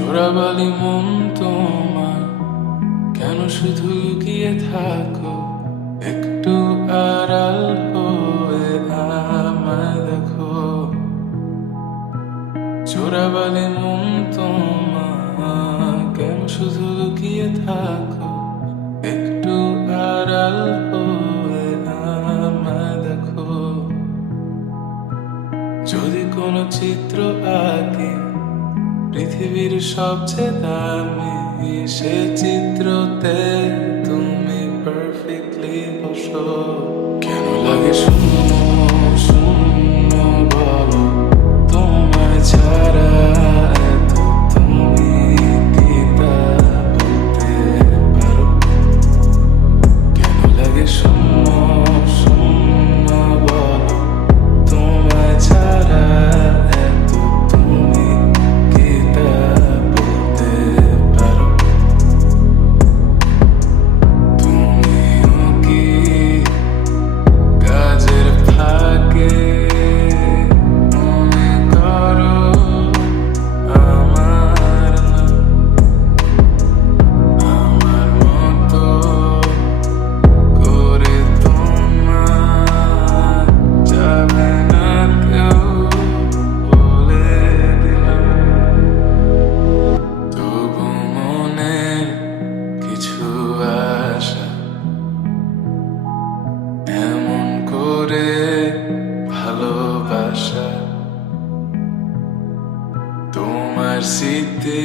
চোরাবালি মন তোমার কেন শুধু লুকিয়ে থাকো? একটু আড়াল হয়ে আমায় দেখো। চোরাবালি মন তোমার কেন শুধু লুকিয়ে থাকো? একটু আড়াল হয়ে আমায় দেখো। যদি কোনো চিত্র আঁকি পৃথিবীর সবচেয়ে দামি, সে চিত্রতে তুমি পারফেক্টলি বসো। কেন লাগে শূন্য শূন্য বলো তোমায় ছাড়া? এত তুমি কি তা বলতে পারো? কেন লাগে শূন্য শূন্য বলো তোমায় ছাড়া? এত তুমি কি তা বলতে পারো? তুমিও কি কাজের ফাঁকে মনে করো আমার নাম? আমার মতো করে তোমার যাবে না কেউ, বলে দিলাম। তবু মনে কিছু আশা, এমন করে ভালোবাসা। তোমার স্মৃতি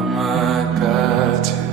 আমার কাছে